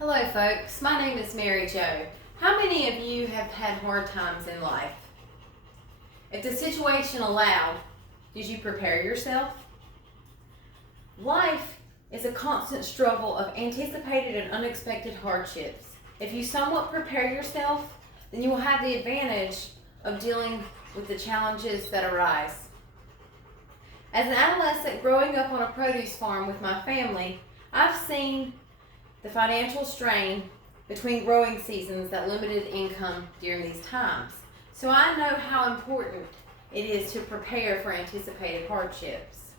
Hello folks, my name is Mary Jo. How many of you have had hard times in life? If the situation allowed, did you prepare yourself? Life is a constant struggle of anticipated and unexpected hardships. If you somewhat prepare yourself, then you will have the advantage of dealing with the challenges that arise. As an adolescent growing up on a produce farm with my family, I've seen the financial strain between growing seasons that limited income during these times. So I know how important it is to prepare for anticipated hardships.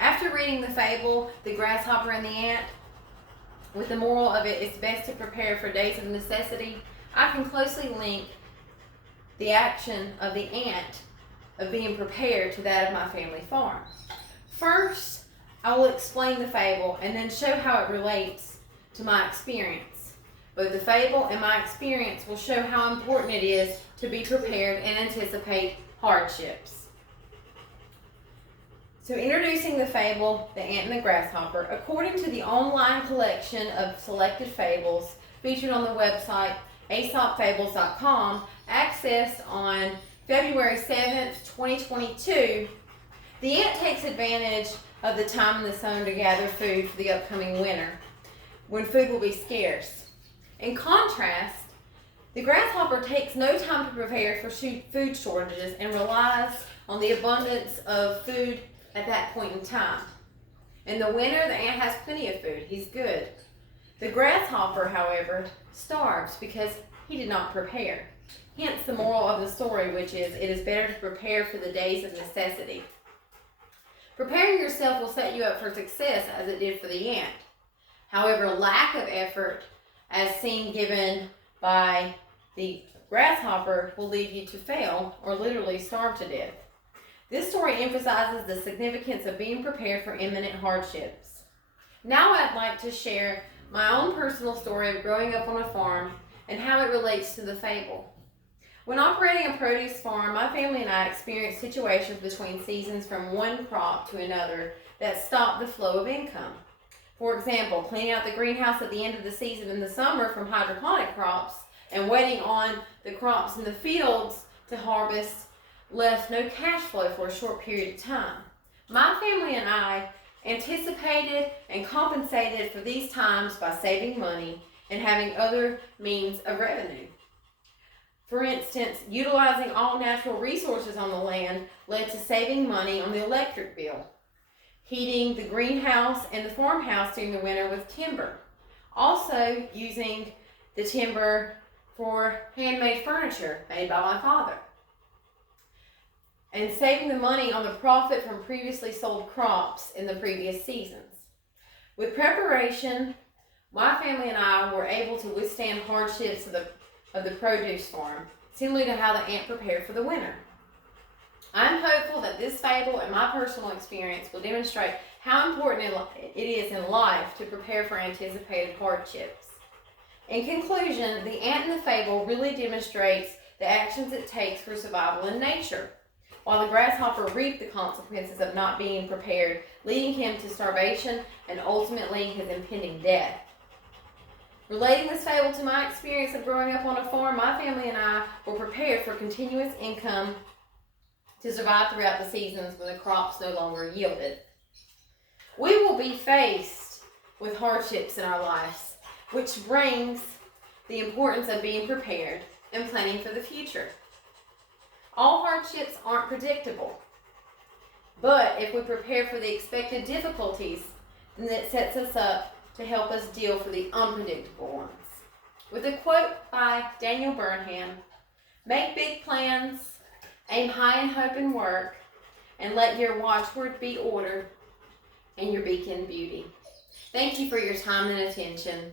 After reading the fable, The Grasshopper and the Ant, with the moral of it's best to prepare for days of necessity, I can closely link the action of the ant of being prepared to that of my family farm. First, I will explain the fable and then show how it relates to my experience. Both the fable and my experience will show how important it is to be prepared and anticipate hardships. So, introducing the fable, The Ant and the Grasshopper, according to the online collection of selected fables featured on the website aesopfables.com, accessed on February 7th, 2022, the ant takes advantage of the time in the summer to gather food for the upcoming winter, when food will be scarce. In contrast, the grasshopper takes no time to prepare for food shortages and relies on the abundance of food at that point in time. In the winter, the ant has plenty of food. He's good. The grasshopper, however, starves because he did not prepare. Hence the moral of the story, which is, it is better to prepare for the days of necessity. Preparing yourself will set you up for success as it did for the ant. However, lack of effort, as seen given by the grasshopper, will lead you to fail or literally starve to death. This story emphasizes the significance of being prepared for imminent hardships. Now I'd like to share my own personal story of growing up on a farm and how it relates to the fable. When operating a produce farm, my family and I experienced situations between seasons from one crop to another that stopped the flow of income. For example, cleaning out the greenhouse at the end of the season in the summer from hydroponic crops and waiting on the crops in the fields to harvest left no cash flow for a short period of time. My family and I anticipated and compensated for these times by saving money and having other means of revenue. For instance, utilizing all natural resources on the land led to saving money on the electric bill. Heating the greenhouse and the farmhouse during the winter with timber. Also using the timber for handmade furniture made by my father. And saving the money on the profit from previously sold crops in the previous seasons. With preparation, my family and I were able to withstand hardships of the produce farm, similar to how the ant prepared for the winter. I'm hopeful that this fable and my personal experience will demonstrate how important it is in life to prepare for anticipated hardships. In conclusion, the ant in the fable really demonstrates the actions it takes for survival in nature, while the grasshopper reaped the consequences of not being prepared, leading him to starvation and ultimately his impending death. Relating this fable to my experience of growing up on a farm, my family and I were prepared for continuous income to survive throughout the seasons when the crops no longer yielded. We will be faced with hardships in our lives, which brings the importance of being prepared and planning for the future. All hardships aren't predictable, but if we prepare for the expected difficulties, then it sets us up to help us deal for the unpredictable ones. With a quote by Daniel Burnham, "Make big plans, aim high in hope and work, and let your watchword be order and your beacon beauty." Thank you for your time and attention.